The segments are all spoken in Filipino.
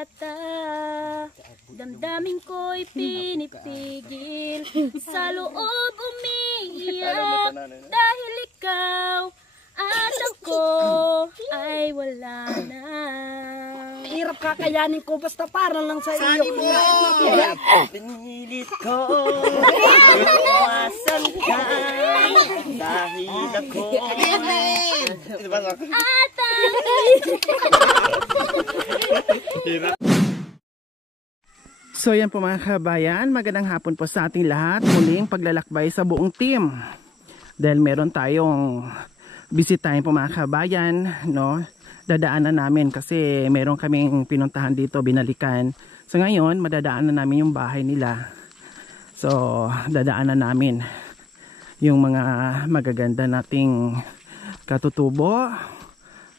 halata. Damdamin ko'y pinipigil, sa loob umiiyak, dahil ikaw at ako ay wala na. Hirap kakayanin ko, basta para lang sa iyo. Pinilit ko iwasan ka dahil ako So yan po mga kabayan, magandang hapon po sa ating lahat. Muling paglalakbay sa buong team. Dahil meron tayong bisitahin po mga kabayan, no? Dadaanan namin kasi meron kaming pinuntahan dito, binalikan. So ngayon, madadaanan namin yung bahay nila. So dadaanan namin yung mga magaganda nating katutubo,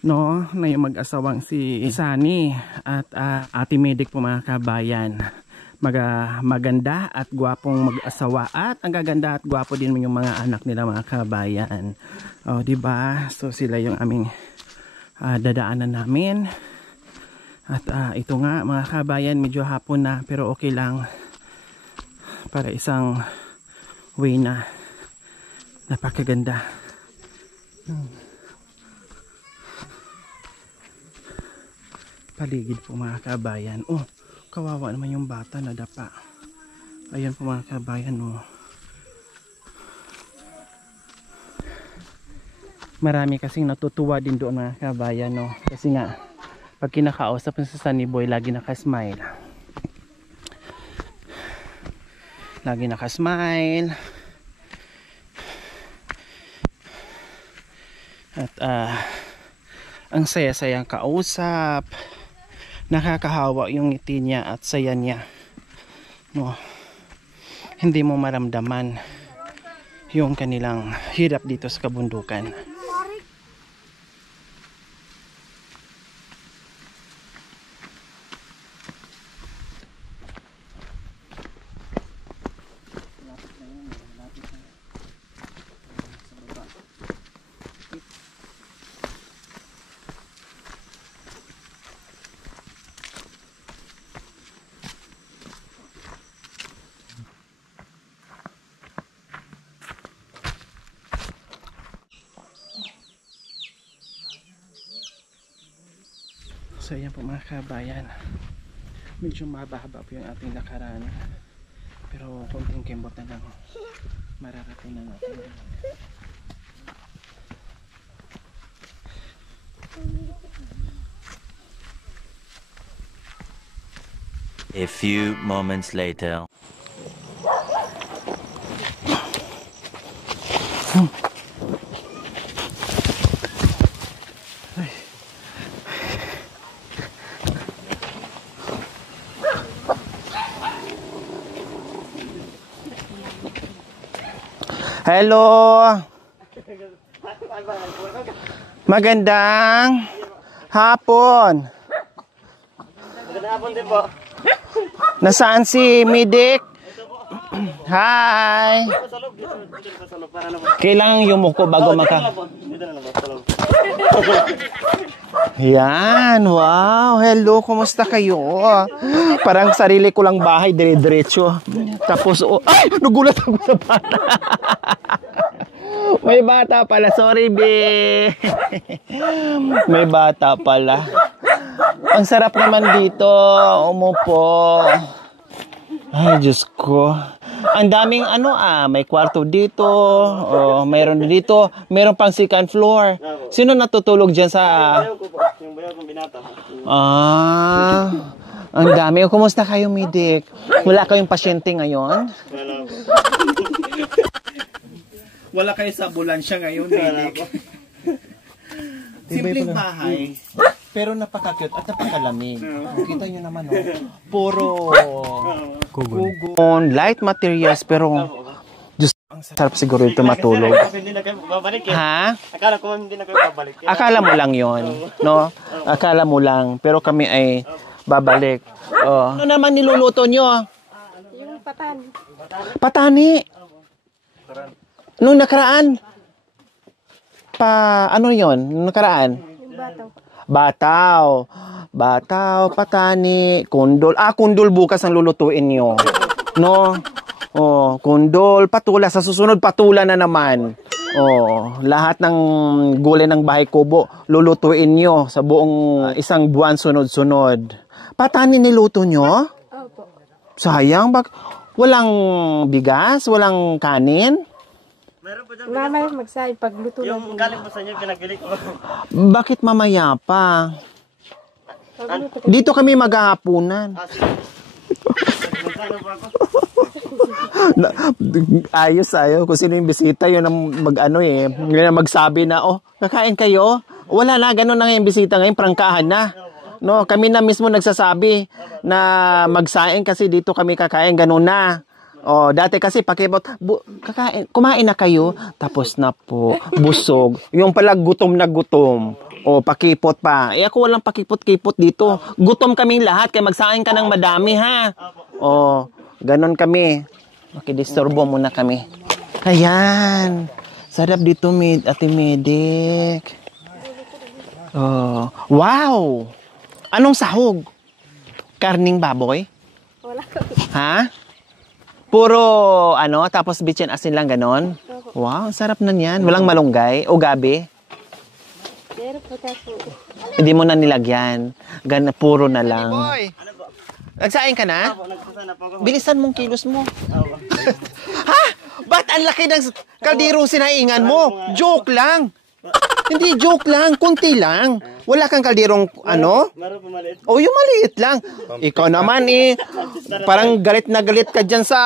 no? Na yung mag-asawang si Sunny at Ate Medic po mga kabayan. Maganda at gwapong mag-asawa at ang gaganda at gwapo din yung mga anak nila mga kabayan. Oh, di ba? So sila yung aming dadaanan namin. At ito nga mga kabayan, medyo hapon na pero okay lang. Para isang way na napakaganda. Paligid po mga kabayan. Oh, kawawa naman yung bata na dapa. Ayan po mga kabayan, oh. Marami kasing natutuwa din doon mga kabayan, no? Kasi nga pag kinakausap sa Sunny Boy, lagi nakasmile. Lagi nakasmile. At ang saya-sayang kausap. Nakakahawa yung ngiti niya at saya niya, no? Hindi mo maramdaman yung kanilang hirap dito sa kabundukan. So yan po mga kabayan, medyo mababa po yung ating lakaran, pero konting kembot na lang mararating na natin. A few moments later. Hello. Magandang hapon. Magandang hapon din po. Nasaan si Medic? Hi. Kailangan yumuko bago maka. Yan, wow. Hello, kumusta kayo? Parang sarili ko lang bahay, dire-diretso. Tapos, oh, ay, nagulat ako sa bata. May bata pala, sorry, be. May bata pala. Ang sarap naman dito, umupo. Ay, Diyos ko. Ang daming may kwarto dito. Oh, mayroon dito. Mayroon pang second floor. Sino natutulog dyan sa... Yung bayaw kong binata. Ang dami. Kumusta kayo, Medic? Wala kayong pasyente ngayon? Wala po. Wala kayo sa ambulansya ngayon, Medic? Simpleng bahay. Pero napaka-cute at napakalamig. Kita nyo naman, oh. Puro kugon. Light materials, pero Diyos, ang sarap siguro ito matulog. Hindi na kayo babalik eh. Ha? Akala ko hindi na kayo babalik. Akala mo lang yon, no? Akala mo lang. Pero kami ay babalik. Oh. Ano naman niluluto nyo? Yung patan. Patani. Nung nakaraan? Ano yon? Nung nakaraan? Yung bataw. Bataw. Bataw, patani, kundol. Kundol bukas ang lulutuin nyo. No? Oh, kundol, patula. Sa susunod, patula na naman. Oh, lahat ng gulay ng Bahay Kubo, lulutuin nyo sa buong isang buwan sunod-sunod. Patani niluto nyo? Opo. Sayang, walang bigas, walang kanin? Meron po dyan. Mamaya magsahin pagluto na. Yung galing po sa inyo, pinagbili ko. Bakit mamaya pa? Dito kami maghahapunan. Magkano po ako? Ayos. Kung sino yung bisita, yun ang yun ang magsabi na, kakain kayo? Wala na, ganun na yung bisita ngayon, prangkahan na. No, kami na mismo nagsasabi na magsaing kasi dito kami kakain, ganun na. Dati kasi pakibot, kakain, kumain na kayo, tapos na po, busog. Yung pala gutom na gutom. Pakipot pa. Ako walang pakipot-kipot dito. Gutom kaming lahat, kaya magsaing ka ng madami, ha? Ganon kami. Makidisturbo muna kami. Ayan. Sarap dito, Ate Medic. Wow! Anong sahog? Karning baboy? Wala. Ha? Puro, tapos bitchin asin lang, ganon? Wow, sarap na niyan. Walang malunggay o gabi? Pero po tapo. Hindi mo na nilagyan. Puro na lang. Nagsaing ka na? Nagsasana po ako. Bilisan mong kilos mo. Ha? Ba't ang laki ng kaldero sinaingan mo? Joke lang. Hindi, joke lang. Kunti lang. Wala kang kalderong Meron po maliit. yung maliit lang. Ikaw naman parang galit na galit ka dyan sa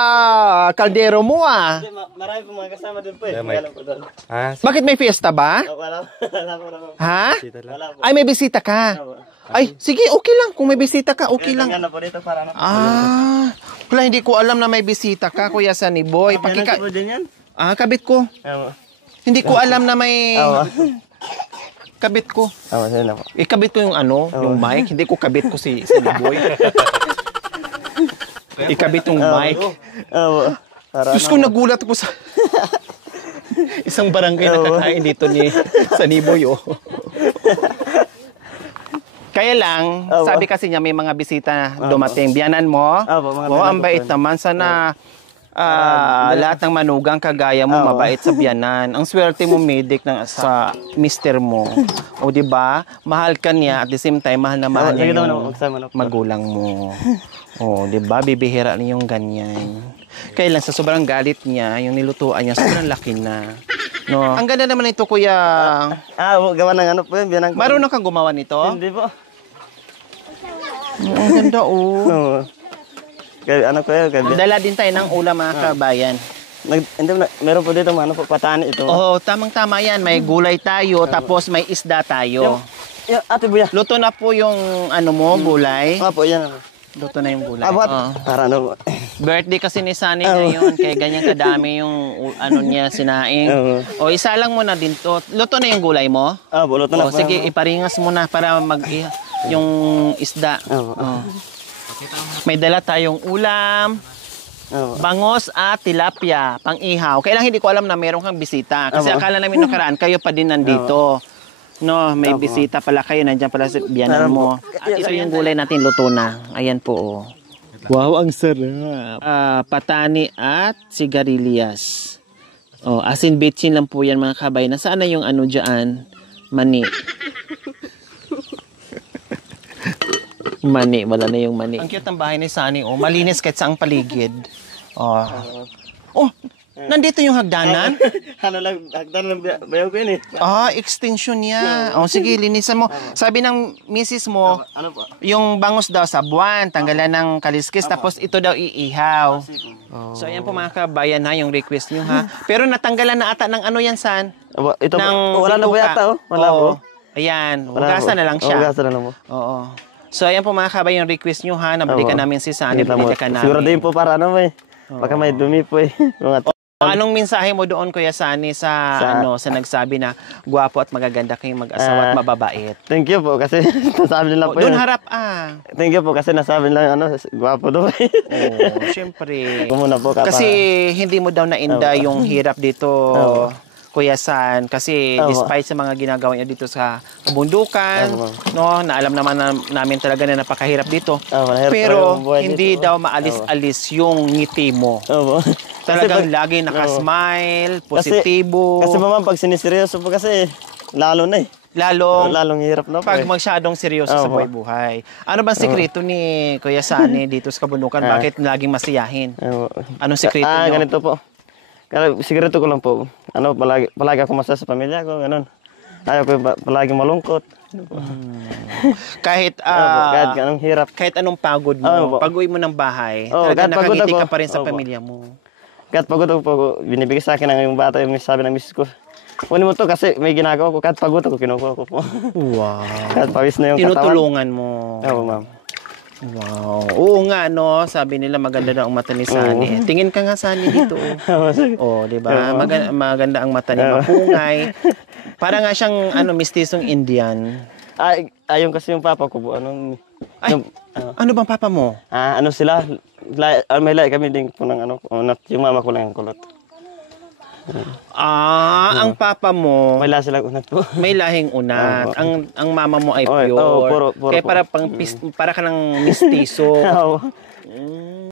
kaldero mo Hindi, marami po mga kasama din po eh. Wala po doon. Bakit may fiesta ba? Wala po. Ha? Wala po. Ay, may bisita ka. Ay, sige, okay lang. Kung may bisita ka, okay lang. Ano po dito para Wala, hindi ko alam na may bisita ka, Kuya Sunny Boy. Meron po din yan. Kabit ko. Hindi ko alam na may... Kabit ko. Sige na po. Ikabit ko yung yung mic. Hindi ko kabit ko si Sunny Boy. Ikabit yung mic. Diyos ko, nagulat ko sa... Isang barangay na kakain dito ni Sunny Boy, Kaya lang, sabi kasi niya may mga bisita dumating. Biyanan mo? Ang bait naman. Sana lahat ng manugang kagaya mo mabait sa biyanan. Ang swerte mo, Medic, sa mister mo. Di ba? Mahal ka niya at the same time mahal na mahal niya yung magulang mo. Di ba? Bibihira na yung ganyan. Kaya lang, sa sobrang galit niya, yung nilutuan niya, sobrang laki na. No. Ang ganda naman ito, Kuya. Gawa ng po yun. Biyanang. Marunong kang gumawa nito? Hindi po. Ang ganda, Dala din tayo ng ulam, mga kabayan. Meron po dito patani ito. Tamang-tama yan. May gulay tayo, tapos may isda tayo. Ate Buya. Luto na po yung gulay. Po, yan. Luto na yung gulay. Para Birthday kasi ni Sunny ngayon, kaya ganyan kadami yung niya sinaing. Isa lang muna din to. Luto na yung gulay mo? Luto na. Sige, iparingas muna para yung isda. May dala tayong ulam, bangos at tilapia, pang-ihaw. Kaya lang hindi ko alam na meron kang bisita. Kasi akala namin nakaraan, kayo pa din nandito. No, may bisita pala kayo, nandiyan pala sa biyanan mo. At ito yung gulay natin, luto na. Ayan po. Wow, ang sarap. Patani at sigarilyas. Asin bitchin lang po yan, mga kabay. Nasaan na yung dyan? Mani. Mani, wala na yung mani. Ang cute ng bahay ni Sunny, malinis kahit saang paligid. Nandito yung hagdanan? Hagdanan ng bayaw ko yun Extension niya. Sige, linisan mo. Sabi ng misis mo, yung bangus daw sa buwan, tanggalan ng kaliskis, tapos ito daw iihaw. So, ayan po mga kabayan yung request nyo Pero natanggalan na ata ng yan, San? Ito wala na po yata Wala po. Ayan, hugasan na lang siya. Hugasan na lang po. So, ayan po mga kabayan yung request nyo nabalikan namin si Sunny, balikan namin. Siguro din po para baka may dumi po Anong mensahe mo doon, Kuya Sunny, sa nagsabi na gwapo at magaganda kayong mag-asawa at mababait? Thank you po kasi nasabi nila po doon harap Thank you po kasi nasabi nila gwapo daw syempre. Kumuna po kasi hindi mo daw nainda yung hirap dito Kuya San, kasi Opo. despite sa mga ginagawa niya dito sa kabundukan, Opo. no, na alam naman namin talaga na napakahirap dito. Mahirap Pero talaga ang buhay hindi dito. daw maalis-alis yung ngiti mo. Opo. Talagang Kasi lagi nakasmile, positibo. Kasi mama, pag siniseryoso po kasi, lalo na eh. Lalong hirap na po Pag eh. masyadong seryoso sa Opo. buhay-buhay. Ano ba sekreto ni Kuya Sani dito sa kabundukan? Bakit laging masiyahin? Opo. Anong sekreto nyo? Ganito po. Kaya sigurito ko lang po. Palagi ako masaya sa pamilya ko, ganun. Ayaw ko palagi malungkot. Kahit, Kahit anong hirap. kahit anong pagod mo, Opo. pag-uwi mo ng bahay, Oo, talaga kahit pagod nakangiti ako. ka pa rin sa Opo. pamilya mo. Kahit pagod ako po, binibigay sa akin ng yung bata, yung sabi ng misis ko. Kunin mo to kasi may ginagawa ko. Kahit pagod ako, kinukuha ko po. Wow. Kahit pawis na yung katawan. Tinutulungan mo. Oo, ma'am. Wow. Oo nga, no? Sabi nila maganda daw ang mata ni Sani. Tingin ka nga, Sani, dito. Oh, di ba? Maganda ang mata ni Mapungay. Para nga siyang mistisong Indian. Ayun kasi yung papa ko po. Ay, ano bang papa mo? Ano sila? May lahi kami din po ng unat. Yung mama ko lang ang kulot. Ang papa mo, May lahi silang unat po. may lahing unat. Opo. Ang mama mo ay Oy, pure. puro Kaya po. para ka ng mistiso. Oo.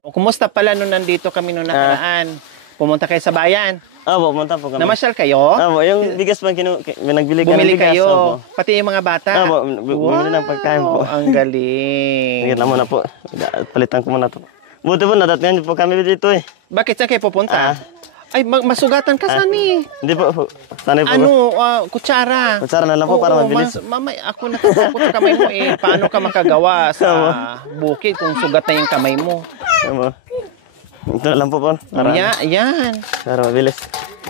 Kumusta pala nung nandito kami nung nakaraan? Pumunta kayo sa bayan? Pumunta po kami. Namasyal kayo? Yung bigas pa nagbili kami Bumili ng bigas. kayo? Opo. Pati yung mga bata? Bumili ng pagkain po. Ang galing. Sige na muna po. Palitan ko muna to. Buti po, nadatnan po kami dito eh. Bakit saan kayo pupunta? Ay, masugatan ka, Sani. Hindi po. Sanay po. Kutsara. Kutsara na lang po para mabilis. Mamay, ako natatakot sa kamay mo eh. Paano ka makagawa sa bukid kung sugat na yung kamay mo? Ito na lang po po. Yan. Para mabilis.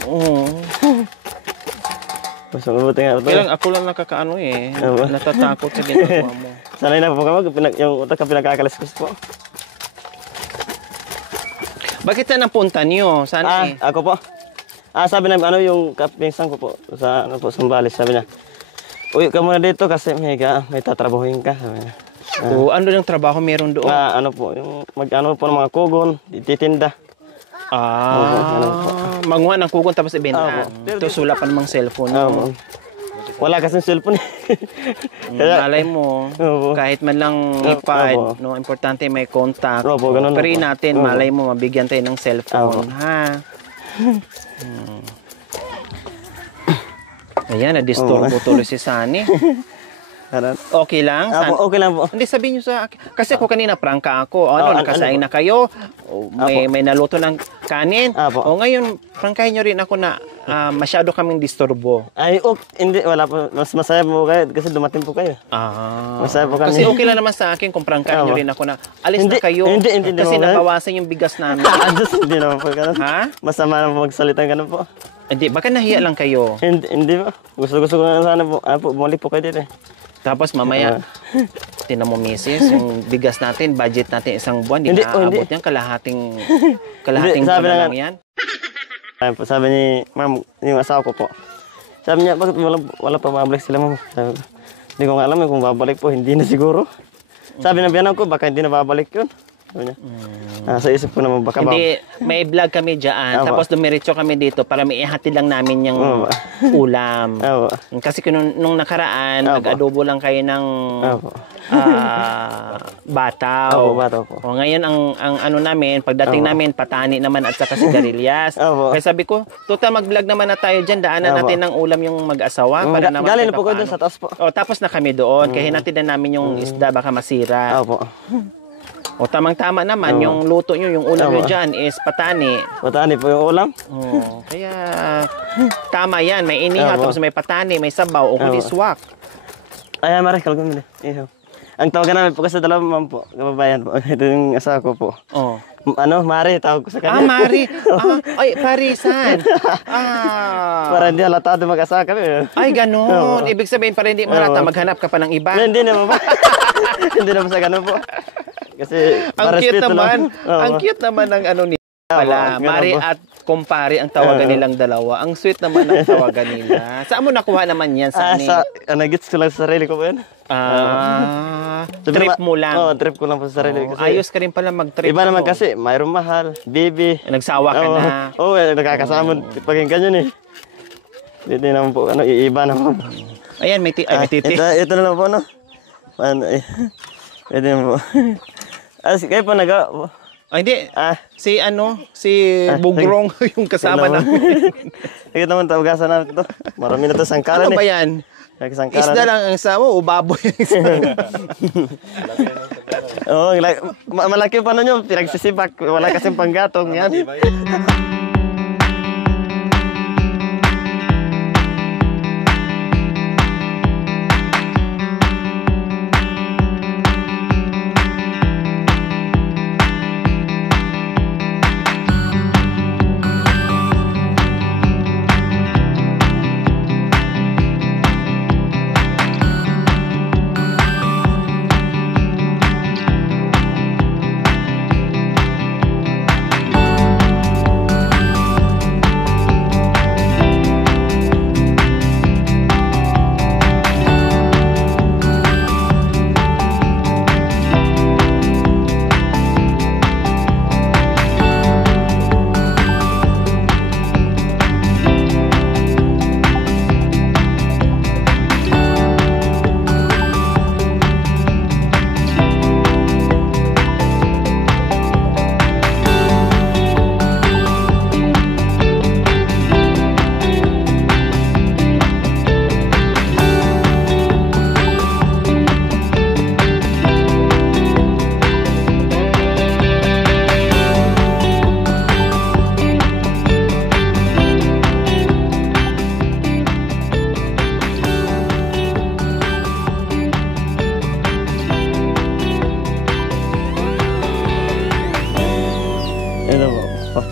Oo. Mas mabuti nga ito. Kailan ako lang nakakaano eh. Natatakot sa ginagawa mo. Sanay na po kami. Yung utak ka pinagkakaliskos po. Bakit saan ang punta niyo? Saan Ako po. Sabi na yung kapinsan ko po sa Sambales, sabi niya. Uy ka muna dito kasi may tatrabahuin ka. Sabi niya. Ano yung trabaho meron doon? Yung po ng mga kugon, titinda. Manguha ng kugon tapos ibenta. Ito sula pa namang cellphone mo. Wala kasing cellphone. Malay mo, kahit man lang ipad, no, importante may contact. Ganun Pero po. natin, malay mo, mabigyan tayo ng cellphone. Ha? Ayan, na-disturbo tuloy si Sani. Okay lang? Okay lang po. Hindi, sabihin nyo sa akin. Kasi ako kanina, prangka ako. Nakasaing na kayo. May naluto ng kanin. Ngayon, prangkahin nyo rin ako na masyado kaming disturbo. Hindi. Wala po. Mas masaya po kayo kasi dumating po kayo. Masaya po kami. Kasi okay lang naman sa akin kung prangkahin nyo rin ako na alis na kayo. Hindi Kasi naman. nabawasan yung bigas namin. Hindi naman po ganun. Ha? Masama naman magsalita ganun po. Hindi, baka nahiya lang kayo. Hindi po. Gusto ko nga sana po. Bumalik po kayo dito eh. Tapos mamaya, tinan mo misis, yung bigas natin, budget natin isang buwan, hindi naaabot yan, kalahating buwan na lang yan. Sabi ni ma'am, yung asawa ko po. Sabi niya, bakit wala pa mabalik sila ma'am? Sabi ko, hindi ko nga alam kung babalik po, hindi na siguro. Sabi ng biyanan ko, baka hindi na babalik yun. Sabi niya. Sa isip ko naman baka Hindi, may vlog kami dyan, tapos dumiretso kami dito para may ihatid lang namin yung ulam. Kasi nung nakaraan, nag-adobo lang kayo ng bataw. Bataw po. Ngayon, ang ano namin, pagdating namin, patani naman at saka sigarilyas. Kaya sabi ko, total mag-vlog naman na tayo dyan, daanan natin ng ulam yung mag-asawa. Galing na po kayo doon sa taas po. Tapos na kami doon, kaya hinatid na namin yung isda, baka masira. Tamang-tama naman, yung luto nyo, yung ulam nyo dyan is patani. Patani po yung ulam? Kaya tama yan, may inihaw, tapos may patani, may sabaw, o kundi swak. Ay, Mari, kalagong nila. Ang tawagan namin po kasi dalawang ma'am po, kababayan po. Ito yung asawa ko po. Mari, tawag ko sa kanya. Mari. Ay, parisan. Para hindi halatado mag-asawa kami. Ay, ganun. Ibig sabihin, para hindi malata, maghanap ka pa ng iba. Hindi naman po. Hindi naman sa ganun po. Kasi ang cute naman. Ang cute naman ng ano ni pala. Mari at kumpare ang tawagan nilang dalawa. Ang sweet naman ang tawagan nila. Saan mo nakuha naman yan, Sani? Nag-gets ko lang sa sarili ko po yan. Trip mo lang. Trip ko lang po sa sarili. Kasi ayos ka rin pala mag-trip. Iba naman kasi, mayroong mahal, baby. Nagsawa ka na. Nakakasamod pag ganyan eh. Dito naman po, ano, iiba naman. Ayan, may titi. Ito na lang po, no? Paano, pwede naman po. Kayo po Hindi. Si Bugrong yung kasama namin. Sige naman, tawagasan namin ito. Marami na ito sangkaran. Ano ba yan? Isda lang ang sama o baboy? Oo, malaki pa na nyo. Pinagsisibak. Wala kasing panggatong yan.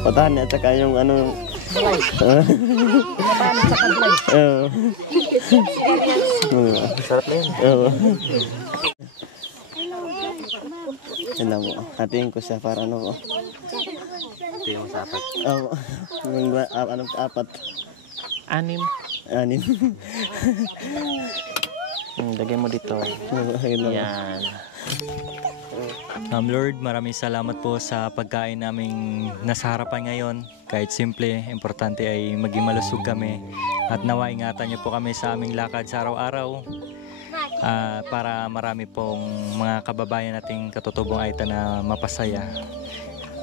Patahan at saka yung ano. Patahan at saka blay. Sarap na yun. Yan mo. Hatiin ko siya para ano po. Hatiin mo sa apat. Oo. Apat. Anim. Lagay mo dito. Yan. Lord, maraming salamat po sa pagkain naming nasa harapan ngayon. Kahit simple, importante ay maging malusog kami. At nawa ingatan niyo po kami sa aming lakad sa araw-araw. Para marami pong mga kababayan nating katutubong Aita na mapasaya.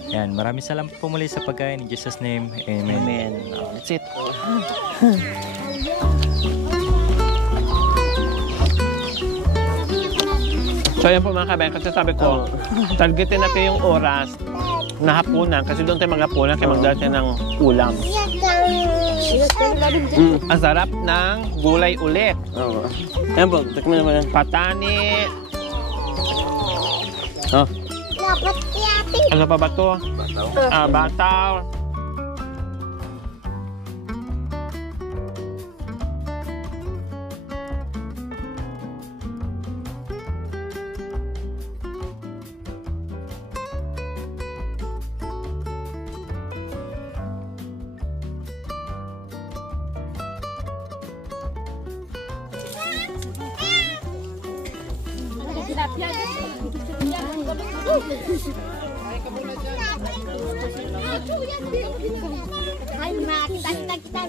Yan, maraming salamat po muli sa pagkain. In Jesus' name, Amen. Amen. That's it. So yan po mga kabayan, kasi sabi ko, targetin natin yung oras na hapunan kasi doon tayo maghapunan kaya magdala tayo ng ulam. Ang sarap ng gulay ulit. Oo. Yan po, tikman naman yan. Patani. Ano pa ba ito? Bataw.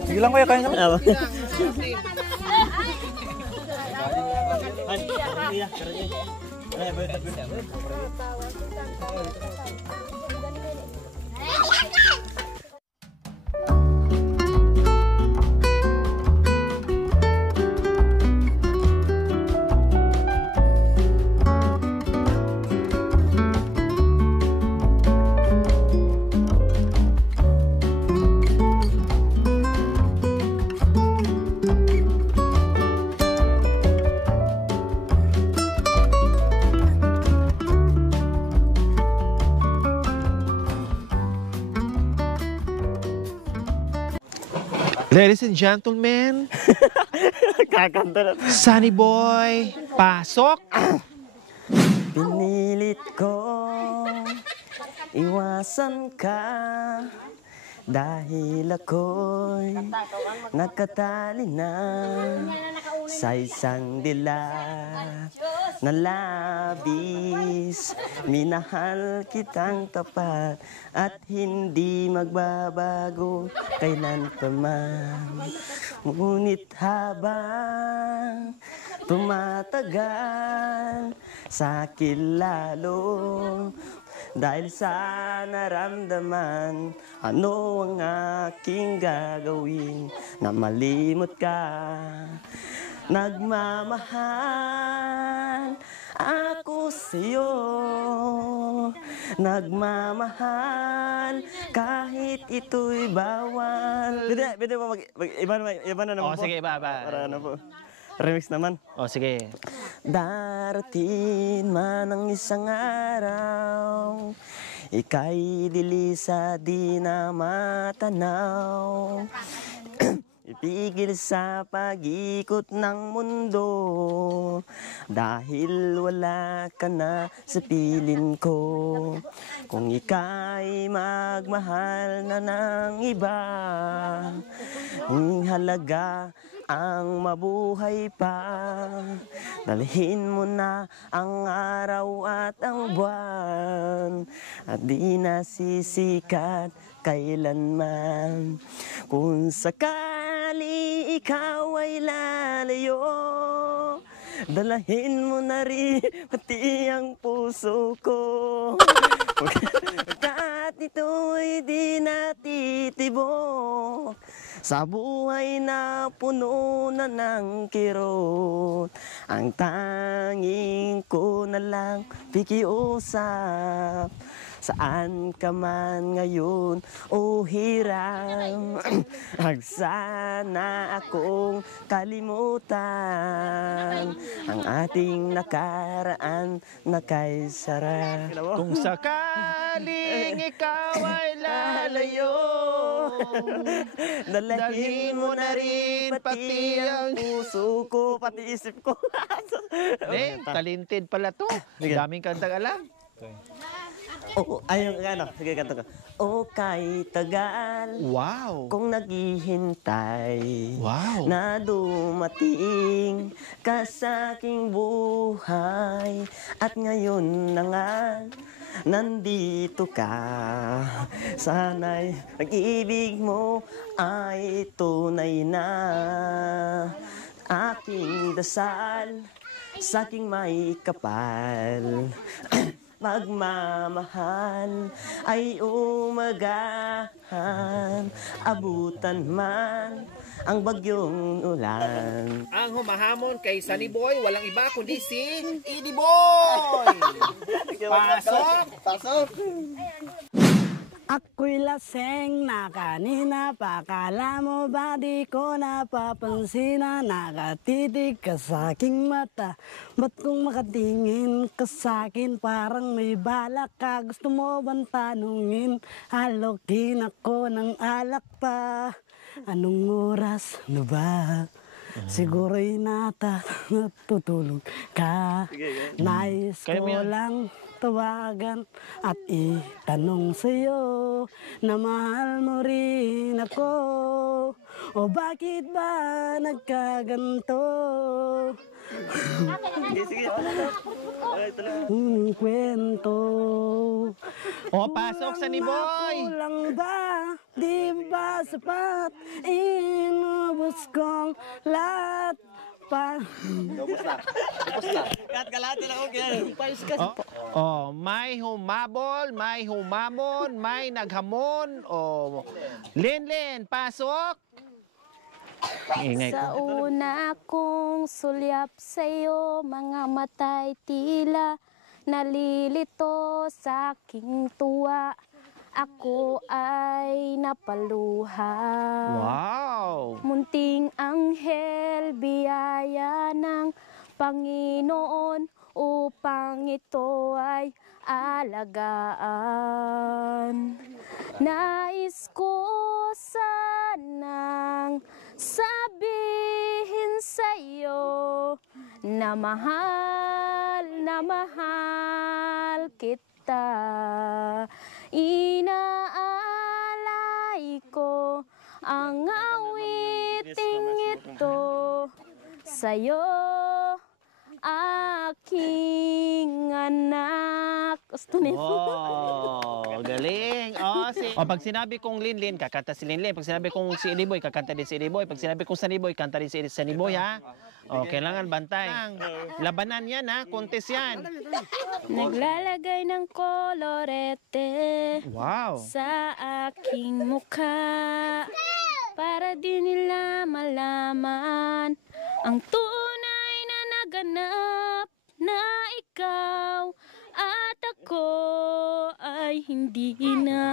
Sige lang kuya, kaya naman. Ladies and gentlemen, Kakanta na. Sunny Boy, pasok! Pinilit ko iwasan ka dahil ako'y nakatali na sa isang dilat na labis. Minahal kitang tapat at hindi magbabago kailan pa man. Ngunit habang tumatagal sa akin lalo, dahil sa naramdaman, ano ang aking gagawin na malimot ka? Nagmamahal ako sa'yo, nagmamahal kahit ito'y bawal. Pwede mo iba na naman po. Sige, iba. Para ano po. Remix naman. Sige. Darating man ang isang araw, ika'y dilisa di na matanaw. Ipigil sa pag-ikot ng mundo, dahil wala ka na sa piling ko. Kung ika'y magmahal na ng iba, ang halaga ang mabuhay pa. Dalhin mo na ang araw at ang buwan, at di na sisikat kailanman. Kung sakali ikaw ay lalayo, dalahin mo na rin pati ang puso ko. At ito'y di natitibok sa buhay na puno na ng kirot. Ang tanging ko na lang pikiusap, saan ka man ngayon o hiram, huwag sana akong kalimutan ang ating nakaraan na kay sarap. Kung sakaling ikaw ay lalayo, dalahin mo na rin pati ang puso ko, pati isip ko. Talented pala to. Daming kantang alam. Oh, ayun, ano, sige, kanto ko. O kay tagal, Wow. kung naghihintay, Wow. na dumating ka sa aking buhay, at ngayon na nga, nandito ka. Sana'y pag-ibig mo ay tunay na. Aking dasal sa aking may kapal. Pagmamahal ay umagahan, abutan man ang bagyong ulan. Ang humahamon kay Sunny Boy, walang iba kundi si Edie Boy! Pasok! Pasok! Ako'y laseng na kanina pa, kala mo ba di ko napapansin na nakatitig ka sa aking mata? Ba't kung makatingin ka sa akin parang may balak ka? Gusto mo bang tanungin? Halokin ako ng alak pa. Anong oras na ba? Siguro'y natutulog ka. Nais ko lang tawagan at itanong sa'yo na mahal mo rin ako, o bakit ba nagkaganto? Sige. Kwento. O, pasok, Sunny Boy! Kulang ba? Di ba sapat? Inubos kong lahat pa. Kat kalahati lang ako kaya. May humabol, may humamon, may naghamon. Linlin, pasok! Ingay Sa ko. una kong sulyap sa'yo, mga matay tila nalilito sa aking tuwa. Ako ay napaluha. Wow! Munting anghel, biyaya ng Panginoon upang ito ay alagaan. Nais ko sanang sabihin sa'yo na mahal kita. Inaalay ang awiting ito sa'yo, aking anak. Gusto nito. Oh, galing. O, pag sinabi kong Linlin, kakanta si Linlin. Pag sinabi kong si Ediboy, kakanta din si Ediboy. Pag sinabi kong Saniboy, kanta din si Saniboy, ha? O, kailangan bantay. Labanan yan, ha? Contest yan. Naglalagay ng kolorete Wow. sa aking mukha para di nila malaman ang tunay na naganap na ikaw at ako ay hindi na.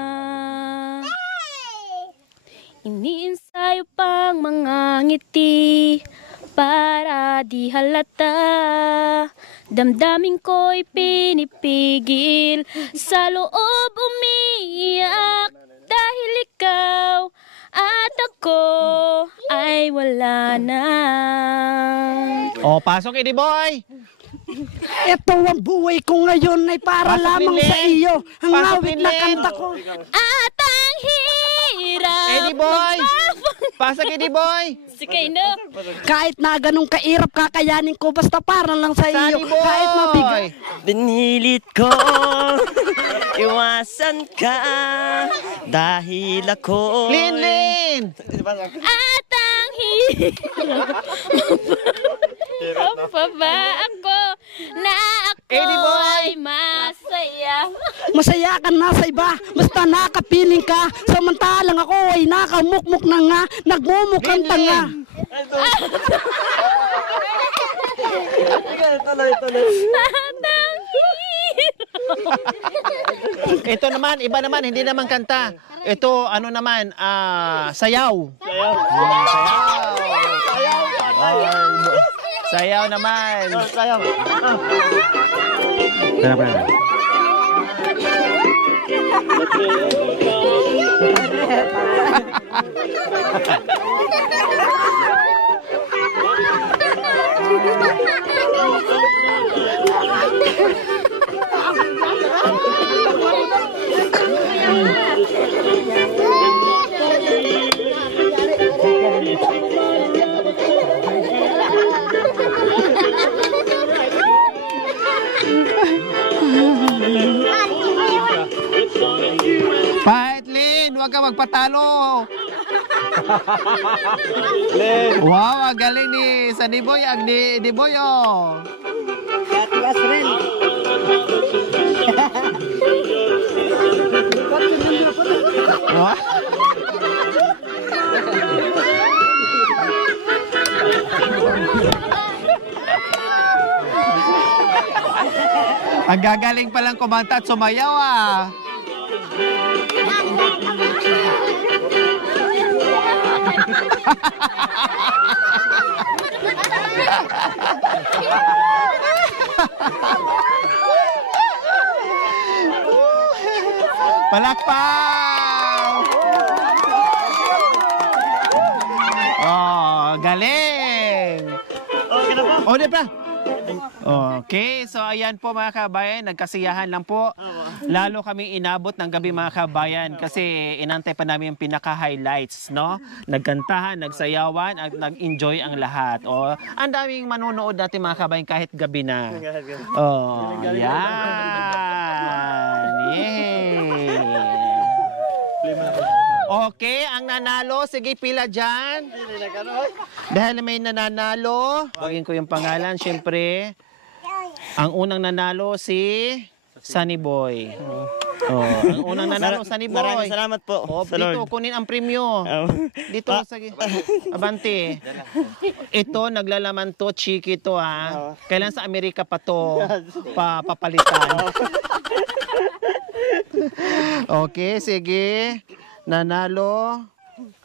Iniinsayo pang mga ngiti para di halata. Damdamin ko'y pinipigil, sa loob umiiyak dahil ikaw at ako ay wala na. O, pasok, Ediboy. Ito ang buhay ko ngayon ay para Pasok, lamang sa Linlin. iyo. Ang Pasok, awit na Linlin. kanta ko. At ang hirap Ediboy. Pasok, Ediboy. si Kaino. Kahit na ganun kairap, kakayanin ko basta para lang sa iyo. Saniboy. Kahit mabigat. Binilit ko iwasan ka dahil ako Linlin. At ang hirap pa ba ako na ako Ediboy. ay masaya. Masaya ka na sa iba, basta nakapiling ka. Samantalang ako ay nakamukmuk na nga, nagmumukhang tanga. Ito naman, iba naman, hindi naman kanta. Ito, ano naman, sayaw. Sayaw naman. Sayaw. Fight, Lin! Huwag ka magpatalo! Wow, ang galing ni Saniboy, ang ni Ediboy, oh! Oh? Ang gagaling palang kumanta at sumayaw, ah! Palakpak! Oh, galing! Oh, di pa? Okay, so ayan po mga kabayan, nagkasiyahan lang po. Lalo kami inabot ng gabi mga kabayan kasi inantay pa namin yung pinaka-highlights, no? Nagkantahan, nagsayawan, at nag-enjoy ang lahat. Oh, ang daming manonood natin mga kabayan kahit gabi na. Oh, yan. Yay. Okay, ang nanalo, sige pila dyan. Dahil may nananalo, bagin ko yung pangalan, syempre. Ang unang nanalo si Saniboy. Oh, ang unang nanalo Saniboy. Maraming salamat po. Oh, sa dito Lord. kunin ang premyo. Dito sa abante. Ito naglalaman to, chiki to ha. Kailan sa Amerika pa to papalitan. Okay, sige. Nanalo.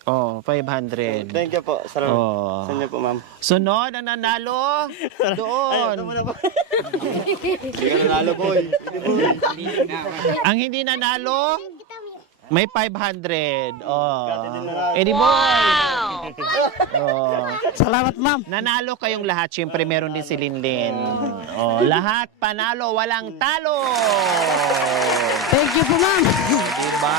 Oh, 500. Thank you po. Sa Lord. Oh. Sa inyo po, ma'am. Sunod ang nanalo doon. Ito muna po. Hindi ka nanalo, boy. Ang hindi nanalo, may 500. Oh. Eddie Boy. Oh. Salamat, ma'am. Nanalo kayong lahat. Siyempre, meron din si Linlin. Oh, lahat panalo, walang talo. Thank you po, ma'am. Diba?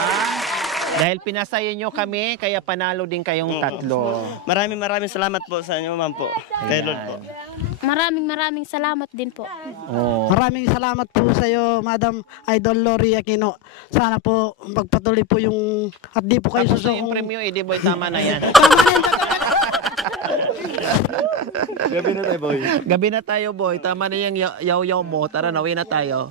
Dahil pinasaya nyo kami, kaya panalo din kayong tatlo. Maraming salamat po sa inyo, ma'am po. Kay Lord po. Maraming salamat din po. Oh. Maraming salamat po sa iyo, Madam Idol Lori Aquino. Sana po magpatuloy po yung at di po kayo Tapos na yung susuong. premyo, edi boy, tama na yan. Gabi na tayo, boy. Gabi na tayo, boy. Tama na yung yaw-yaw mo. Tara, nawin na tayo.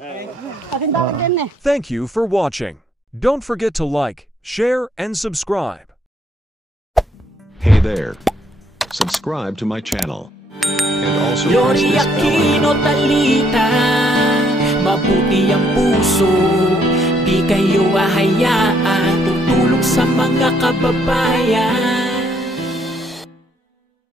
Thank you for watching. Don't forget to like, share, and subscribe. Hey there. Subscribe to my channel. And also press Lori this bell Aquino icon. Talita, mabuti ang puso, di kayo hahayaan, tutulong sa mga kababayan.